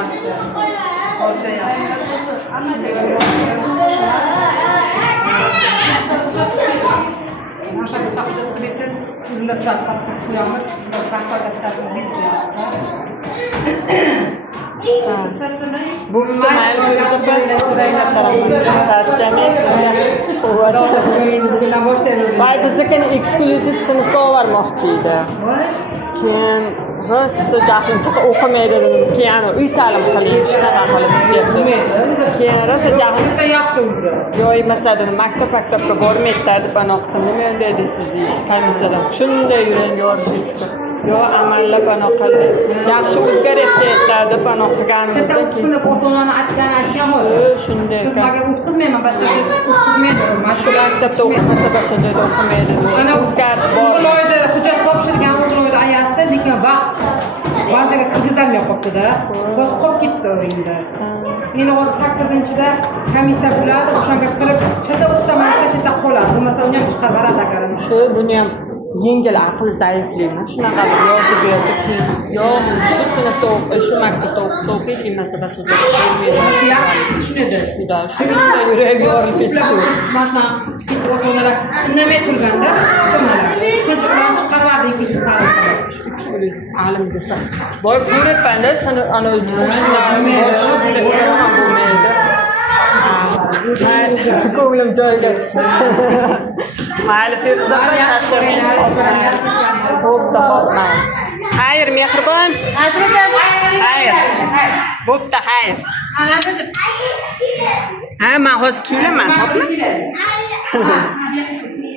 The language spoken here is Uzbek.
yaxshi. Polsha yaxshi. Nasza buta hududisi uzunlar koyamiz. Bu mayli Zaynab tarafidan charchamaysiz. Voy biznikini eksklyuziv sinfga olmoqchi edi. Keyin rosa jahlim chiqib o'qimaydi dedim. Keyin uy ta'lim qiling, shunaqa qilib berdi. Keyin rosa jahlim chiqib yaxshi o'zi. Yo'q masada maktabga bormaydi deb anoqsin. Nima endi deysiz ishni komissiyadan. Shunday yurang yorishdi. Yo'q amallab anaqa yaxshi o'zgaryapti deb anaqa qilganimizda keyin ota-onani aytgan bo'lsa. Shunday. Siz menga o'qitmayman, boshqa o'qitmaydi. Mashhur maktabda o'qimasa boshqa joyda o'qimaydi. Ana o'zgarish bor. O'g'loyda hujjat topshirgan o'g'loyda ayasi, lekin vaqt ba'ziga kirgizolmay qolibdi-da. Qolib ketdi o'yinda. Meni hozir 8-da komissiya bo'ladi, o'shanga kirib, chetda o'qitaman, chetda qoladi. Bo'lmasa uni ham chiqarib beradi agar. Shu buni ham yengil aql zaifligini shunaqa yozib berdi. Yo'q, shu sinfda shu maktabda o'qisa o'qiydi, emas boshqa joyda o'qimaydi. Yaxshi tushunadi. Shunday yurak yorilib ketdi. Mana ota-onalar indamay turganda, ota-onalar cho'chqalarni chiqarib yubordik. Ta'lim desa. Voy ko'ryapman-da, seni ana o'shanlarni bo'lmaydi. Ko'nglim joyiga tushdi. Mayli Feruza bo'pti, xo'p. Xayr, mehribon. Xayr. Bo'pti, xayr. Ha, men hozir kelaman, xo'pmi?